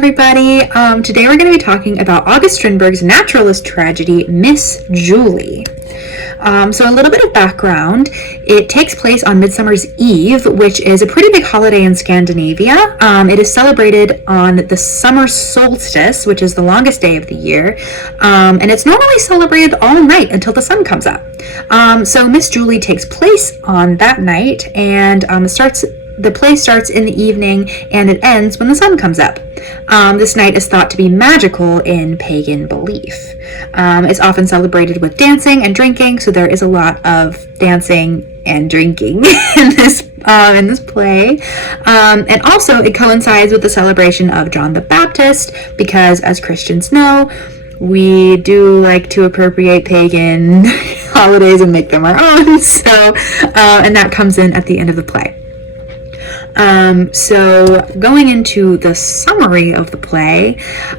everybody. Today we're going to be talking about August Strindberg's naturalist tragedy, Miss Julie. So a little bit of background. It takes place on Midsummer's Eve, which is a pretty big holiday in Scandinavia. It is celebrated on the summer solstice, which is the longest day of the year. And it's normally celebrated all night until the sun comes up. So Miss Julie takes place on that night, and the play starts in the evening and it ends when the sun comes up. This night is thought to be magical in pagan belief. It's often celebrated with dancing and drinking, so there is a lot of dancing and drinking in this play. And also it coincides with the celebration of John the Baptist, because as Christians know, we do like to appropriate pagan holidays and make them our own. So, and that comes in at the end of the play. So going into the summary of the play,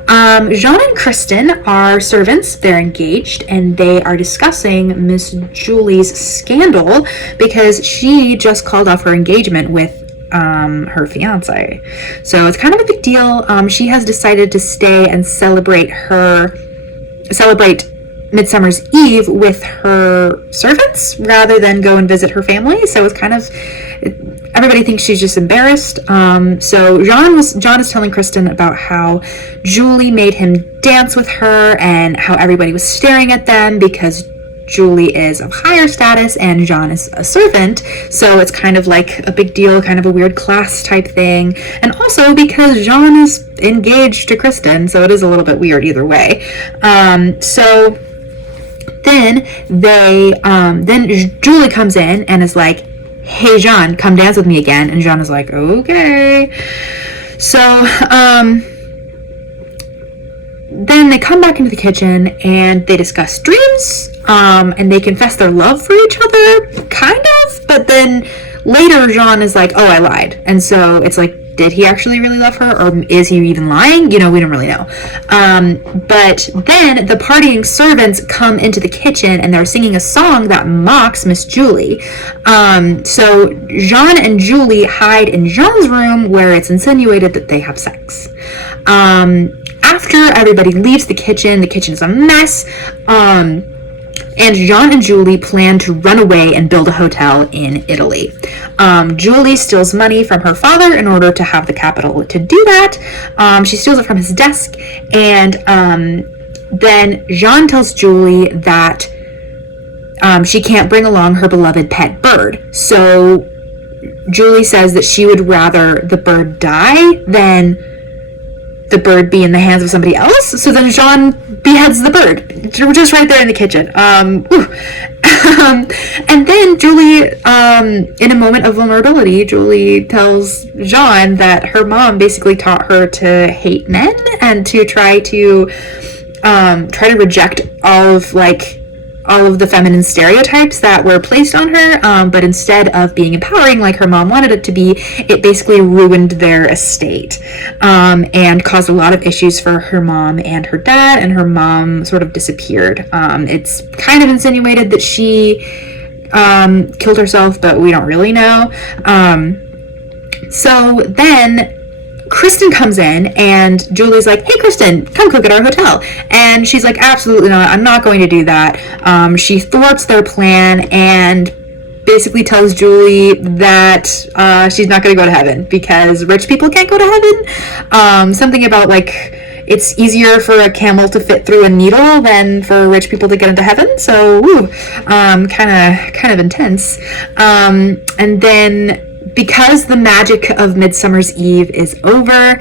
Jean and Kristen are servants. They're engaged and they are discussing Miss Julie's scandal because she just called off her engagement with her fiance. So it's kind of a big deal. She has decided to stay and celebrate Midsummer's Eve with her servants rather than go and visit her family. So it's kind of, everybody thinks she's just embarrassed. So John is telling Kristen about how Julie made him dance with her and how everybody was staring at them because Julie is of higher status and John is a servant. So it's kind of like a big deal, kind of a weird class type thing. And also because John is engaged to Kristen, so it is a little bit weird either way. So then Julie comes in and is like, "Hey John, come dance with me again." And John is like, "Okay." So then they come back into the kitchen and they discuss dreams, and they confess their love for each other, kind of, but then later John is like, "Oh, I lied." And so it's like, did he actually really love her, or is he even lying? We don't really know. But then the partying servants come into the kitchen and they're singing a song that mocks Miss Julie. So Jean and Julie hide in Jean's room where it's insinuated that they have sex. After everybody leaves the kitchen is a mess. And Jean and Julie plan to run away and build a hotel in Italy. Julie steals money from her father in order to have the capital to do that. She steals it from his desk, and then Jean tells Julie that she can't bring along her beloved pet bird. So Julie says that she would rather the bird die than the bird be in the hands of somebody else. So then Jean beheads the bird, just right there in the kitchen. And then Julie, in a moment of vulnerability, Julie tells Jean that her mom basically taught her to hate men and to try to reject all of the feminine stereotypes that were placed on her, but instead of being empowering like her mom wanted it to be, it basically ruined their estate, and caused a lot of issues for her mom and her dad, and her mom sort of disappeared. It's kind of insinuated that she killed herself, but we don't really know. So then Kristen comes in and Julie's like, "Hey Kristen, come cook at our hotel." And she's like, "Absolutely not, I'm not going to do that." She thwarts their plan and basically tells Julie that she's not going to go to heaven because rich people can't go to heaven. Something about like it's easier for a camel to fit through a needle than for rich people to get into heaven. So kind of intense. And then because the magic of Midsummer's Eve is over,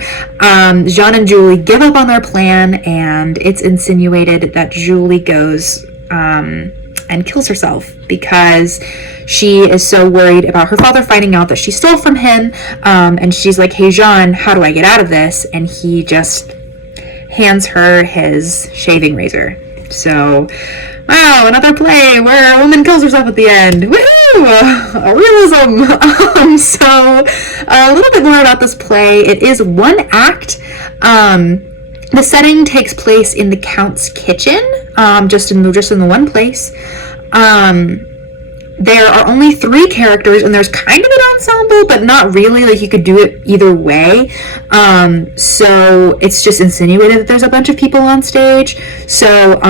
Jean and Julie give up on their plan, and it's insinuated that Julie goes and kills herself because she is so worried about her father finding out that she stole from him, and she's like, "Hey Jean, how do I get out of this?" And he just hands her his shaving razor. So, wow, another play where a woman kills herself at the end. Woohoo! Realism! So, a little bit more about this play. It is one act. The setting takes place in the Count's kitchen, just in the one place. there are only 3 characters, and there's kind of an ensemble, but not really. Like, you could do it either way. So it's just insinuated that there's a bunch of people on stage. So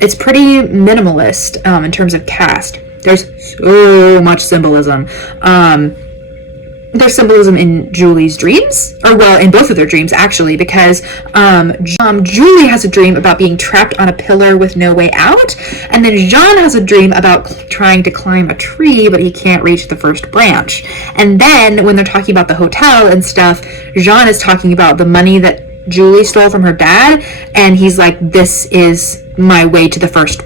it's pretty minimalist in terms of cast. There's so much symbolism. There's symbolism in Julie's dreams, or well, in both of their dreams actually, because Julie has a dream about being trapped on a pillar with no way out, and then Jean has a dream about trying to climb a tree, but he can't reach the first branch. And then when they're talking about the hotel and stuff, Jean is talking about the money that Julie stole from her dad, and he's like, this is my way to the first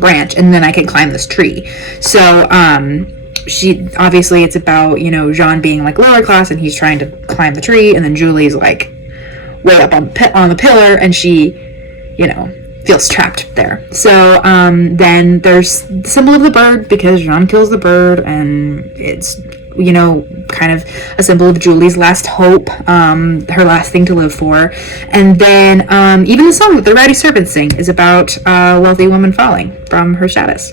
branch, and then I can climb this tree. So she obviously, it's about, you know, Jean being like lower class and he's trying to climb the tree, and then Julie's like way up on the pillar, and she, you know, feels trapped there. So then there's the symbol of the bird, because Jean kills the bird, and it's, you know, kind of a symbol of Julie's last hope, her last thing to live for. And then even the song that the Rowdy Servants sing is about a wealthy woman falling from her status.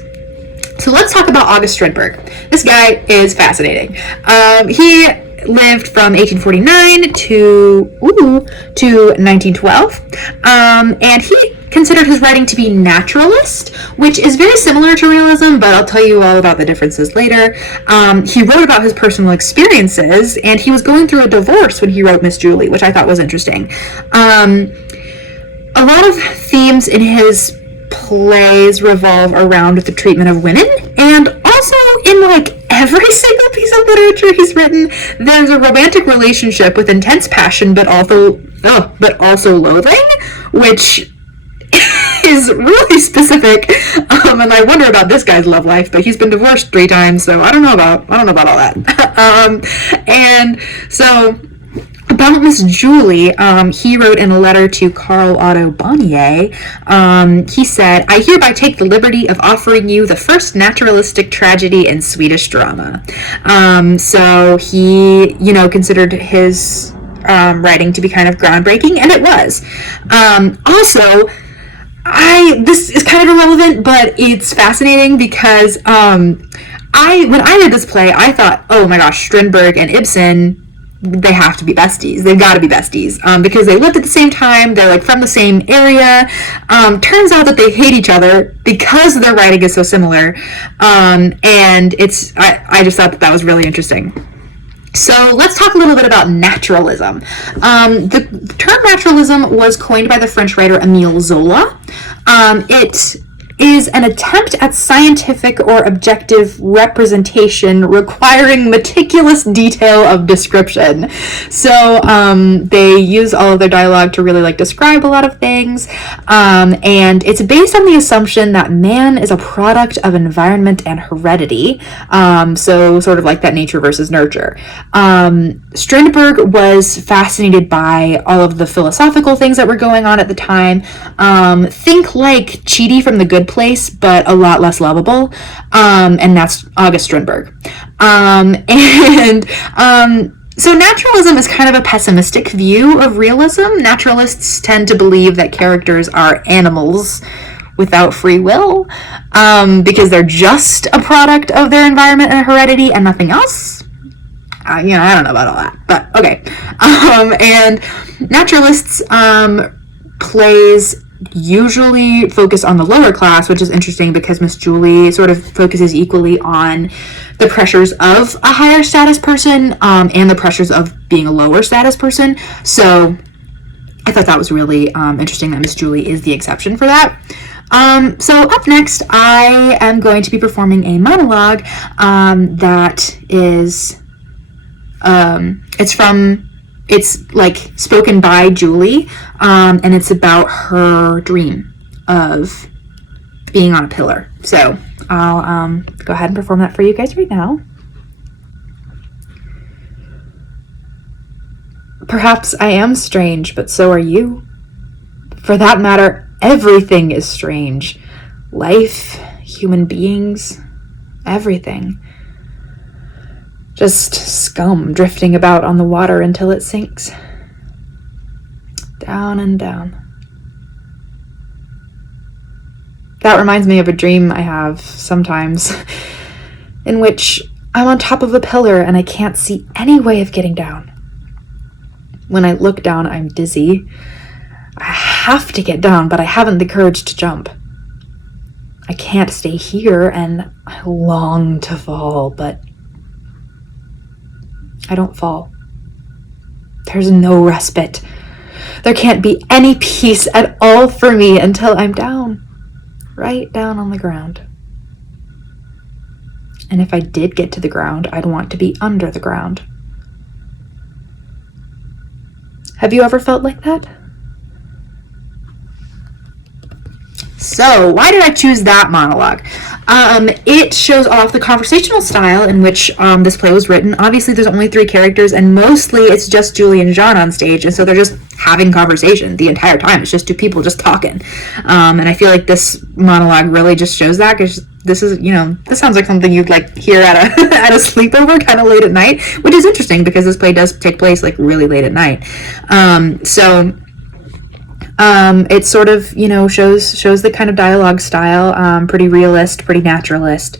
So let's talk about August Strindberg. This guy is fascinating. He lived from 1849 to 1912, and he considered his writing to be naturalist, which is very similar to realism, but I'll tell you all about the differences later. He wrote about his personal experiences, and he was going through a divorce when he wrote Miss Julie, which I thought was interesting. A lot of themes in his plays revolve around the treatment of women, and also in like every single piece of literature he's written, there's a romantic relationship with intense passion, but also loathing, which is really specific. And I wonder about this guy's love life, but he's been divorced 3 times, so I don't know about all that. And so about Miss Julie, he wrote in a letter to Carl Otto Bonnier, he said, "I hereby take the liberty of offering you the first naturalistic tragedy in Swedish drama." So he, you know, considered his writing to be kind of groundbreaking, and it was. Also, this is kind of irrelevant, but it's fascinating because when I read this play, I thought, oh my gosh, Strindberg and Ibsen, they have to be besties. They've got to be besties because they lived at the same time. They're like from the same area. Turns out that they hate each other because their writing is so similar. And I just thought that was really interesting. So let's talk a little bit about naturalism. The term naturalism was coined by the French writer Émile Zola. It is an attempt at scientific or objective representation requiring meticulous detail of description. So they use all of their dialogue to really like describe a lot of things, and it's based on the assumption that man is a product of environment and heredity, so sort of like that nature versus nurture. Strindberg was fascinated by all of the philosophical things that were going on at the time. Think like Chidi from The Good Place, but a lot less lovable, and that's August Strindberg. So naturalism is kind of a pessimistic view of realism. Naturalists tend to believe that characters are animals without free will, because they're just a product of their environment and heredity and nothing else. I don't know about all that, but okay. And naturalists plays usually focus on the lower class, which is interesting because Miss Julie sort of focuses equally on the pressures of a higher status person and the pressures of being a lower status person. So I thought that was really interesting that Miss Julie is the exception for that. So up next, I am going to be performing a monologue that is, it's like spoken by Julie, and it's about her dream of being on a pillar. So I'll go ahead and perform that for you guys right now. Perhaps I am strange, but so are you. For that matter, everything is strange. Life, human beings, everything. Just scum drifting about on the water until it sinks. Down and down. That reminds me of a dream I have sometimes. in which I'm on top of a pillar and I can't see any way of getting down. When I look down, I'm dizzy. I have to get down, but I haven't the courage to jump. I can't stay here, and I long to fall, but I don't fall. There's no respite. There can't be any peace at all for me until I'm down, right down on the ground. And if I did get to the ground, I'd want to be under the ground. Have you ever felt like that? So, why did I choose that monologue? It shows off the conversational style in which this play was written. Obviously, there's only 3 characters, and mostly it's just Julie and John on stage, and so they're just having conversation the entire time. It's just 2 people just talking. And I feel like this monologue really just shows that, because this is, this sounds like something you'd like hear at a at a sleepover kind of late at night, which is interesting because this play does take place like really late at night. It sort of, shows the kind of dialogue style, pretty realist, pretty naturalist.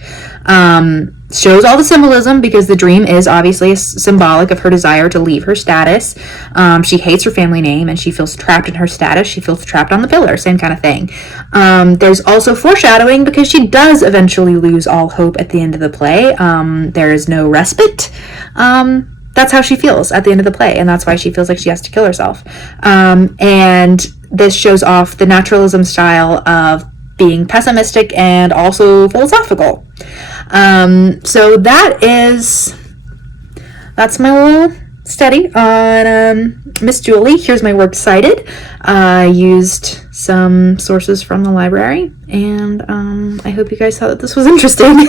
Shows all the symbolism because the dream is obviously symbolic of her desire to leave her status. She hates her family name and she feels trapped in her status. She feels trapped on the pillar, same kind of thing. There's also foreshadowing because she does eventually lose all hope at the end of the play. There is no respite. That's how she feels at the end of the play, and that's why she feels like she has to kill herself. And this shows off the naturalism style of being pessimistic and also philosophical. So that's my little study on Miss Julie. Here's my works cited. I used some sources from the library, and I hope you guys thought that this was interesting.